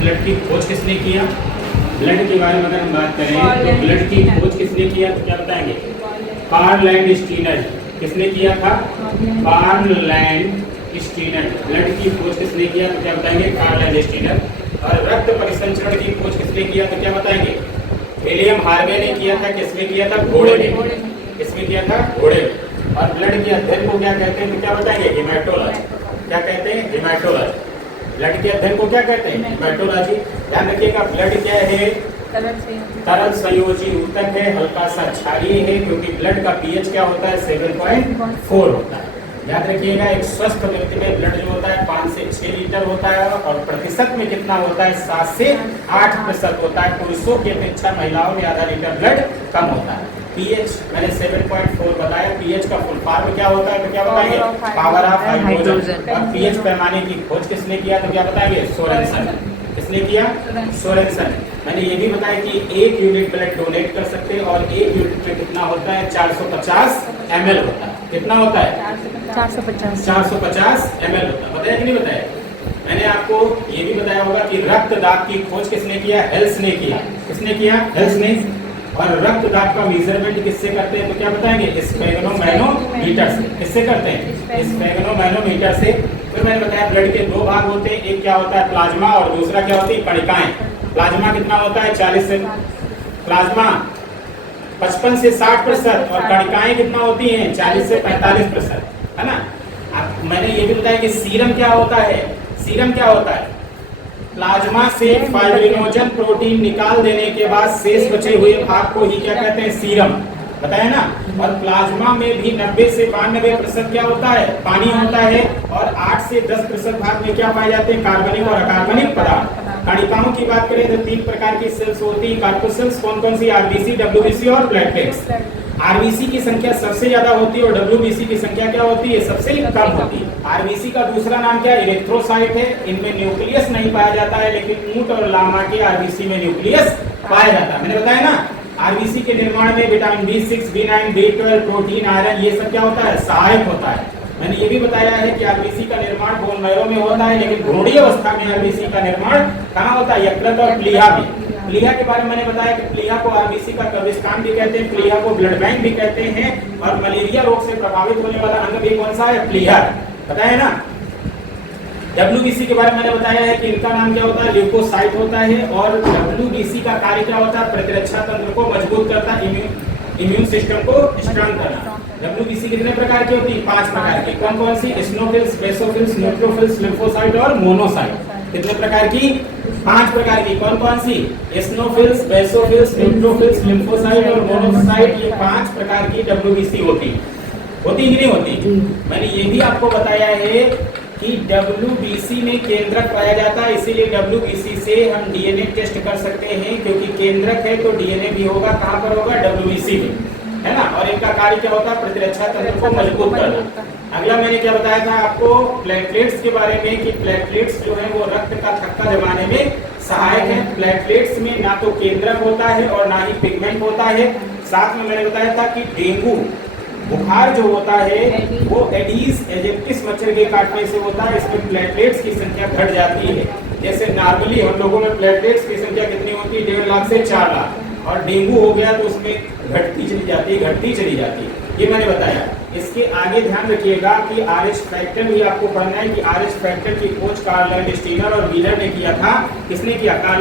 Blood की खोज किसने किया? ब्लड के बारे में अगर हम बात करें तो ब्लड की खोज किसने किया तो क्या बताएंगे? Karl Landsteiner. किसने किया था? Karl Landsteiner. ब्लड की खोज किसने किया तो क्या बताएंगे? Karl Landsteiner. और रक्त परिसंचरण की खोज किसने किया तो क्या बताएंगे? विलियम हार्वे ने किया था। किसने किया था? घोड़े ने। किसने किया था? घोड़े। और ब्लड के अध्ययन को क्या कहते हैं तो क्या बताएंगे? हेमाटोलॉजी। क्या कहते हैं? हेमाटोलॉजी। ब्लड के अध्ययन को क्या कहते हैं? हेमाटोलॉजी। ध्यान रखिएगा, ब्लड क्या है? तरल संयोजी ऊतक है, हल्का सा क्षारीय है, क्योंकि ब्लड का पीएच क्या होता है? 7.4 होता है। याद रखिएगा, एक स्वस्थ व्यक्ति में ब्लड जो होता है 5 से 6 लीटर होता है, और प्रतिशत में कितना होता है? 7 से 8% होता है। पुरुषों की अपेक्षा महिलाओं में आधा लीटर ब्लड कम होता है। पीएच मैंने 7.4 बताया। पीएच का फुल फॉर्म क्या होता है तो क्या बताएंगे? Power of hydrogen. और पीएच पैमाने की खोज किसने किया तो क्या बताएंगे? सोरेनसन। किसने किया? सोरेनसन। मैंने ये भी बताया कि 1 यूनिट ब्लड डोनेट कर सकते हैं, और 1 यूनिट में कितना होता है? 450 ml होता है। कितना होता है? 450 ml होता है। बताया कि नहीं बताया? मैंने आपको ये भी बताया होगा कि रक्त दाब की खोज किसने किया? हेल्स ने किया। किसने किया? हेल्स ने। और रक्त दाब का मेजरमेंट किससे करते हैं तो क्या बताएंगे? स्फेगनोमैनोमीटर से। किससे करते हैं? स्फेगनोमैनोमीटर से। फिर मैंने बताया ब्लड के 2 भाग होते हैं, एक क्या होता है? प्लाज्मा, और दूसरा क्या होती है? कणिकाएं। प्लाज्मा कितना होता है? 40 से प्लाज्मा 55 से 60%, और कणिकाएं कितना होती हैं? 40 से 45%, है ना। अब मैंने ये भी बताया कि सीरम क्या होता है? सीरम क्या होता है? प्लाज्मा से फाइब्रिनोजन प्रोटीन निकाल देने के बाद शेष बचे हुए भाग को ही क्या कहते हैं? सीरम। बताया ना। और प्लाज्मा में भी 90 से 92% क्या होता है? पानी होता है, और 8 से 10% भाग में क्या पाए जाते हैं? कार्बनिक और अकार्बनिक पदार्थ। कणिकाओं की बात करें तो 3 प्रकार की सेल्स होती है। कार्पोसेल्स कौन कौन सी? आरबीसी, डब्ल्यूबीसी और प्लेटलेट्स। आरबीसी की संख्या सबसे ज्यादा होती है, और डब्ल्यूबीसी की संख्या क्या होती है? सबसे कम होती है। आरबीसी का दूसरा नाम क्या है? इरेथ्रोसाइट है। इनमें न्यूक्लियस नहीं पाया जाता है, लेकिन ऊंट और लामा के आरबीसी में न्यूक्लियस पाया जाता है। मैंने बताया ना, आरबीसी के निर्माण में vitamin B6, B9, B12, protein, iron, ये सब क्या होता है? सहायक होता है। मैंने ये भी बताया है कि आरबीसी का निर्माण बोन मैरो में होता है, लेकिन भ्रूणीय अवस्था में आरबीसी का निर्माण कहाँ होता है? यकृत और प्लीहा में। प्लीहा के बारे में मैंने बताया कि प्लीहा को आरबीसी का कब्रिस्तान भी कहते हैं, प्लीहा को ब्लड बैंक भी कहते हैं, और मलेरिया रोग से प्रभावित होने वाला अंग भी कौन सा है? प्लीहा। बताया ना। डब्ल्यूबीसी के बारे में मैंने बताया है कि इनका नाम क्या होता है? ल्यूकोसाइट होता है। और डब्ल्यूबीसी का कार्य क्या होता है? प्रतिरक्षा तंत्र को मजबूत करता है, इम्यून सिस्टम को स्ट्रांग करना। डब्ल्यूबीसी कितने प्रकार की होती है? 5 प्रकार की। कौन कौन सी? एसिनोफिल्स, बेसोफिल्स, न्यूट्रोफिल्स, लिम्फोसाइट और मोनोसाइट। कितने प्रकार की? 5 प्रकार की। कौन कौन सी? एसिनोफिल्स, बेसोफिल्स, न्यूट्रोफिल्स, लिम्फोसाइट और मोनोसाइट। ये 5 प्रकार की डब्ल्यूबीसी होती होती कि नहीं होती? मैंने ये भी आपको बताया है कि डब्ल्यूबीसी में केंद्रक पाया जाता है, इसीलिए डब्ल्यूबीसी से हम डीएनए टेस्ट कर सकते हैं, क्योंकि केंद्रक है तो डीएनए भी होगा। कहाँ पर होगा? डब्ल्यूबीसी में, है ना। और इनका कार्य क्या होता है? प्रतिरक्षा तंत्र को मजबूत करना। अगला मैंने क्या बताया था आपको? प्लेटलेट्स के बारे में, कि प्लेटलेट्स जो है वो रक्त का थक्का जमाने में सहायक है। प्लेटलेट्स में ना तो केंद्रक होता है और ना ही पिगमेंट होता है। साथ में मैंने बताया था कि डेंगू बुखार जो होता है वो एडीज एजिप्टिस मच्छर के काटने से होता है। इसमें प्लेटलेट्स की संख्या घट जाती है। जैसे नॉर्मली हम लोगों में प्लेटलेट्स की संख्या कितनी होती है? 1.5 लाख से 4 लाख। और डेंगू हो गया तो उसमें घटती चली जाती है। ये मैंने बताया। इसके आगे ध्यान रखिएगा कि आरएच फैक्टर भी आपको पढ़ना है, कि आरएच फैक्टर की खोज कार्ल लैंडस्टीनर और व्हीलर ने किया था। किसने किया? कार्ल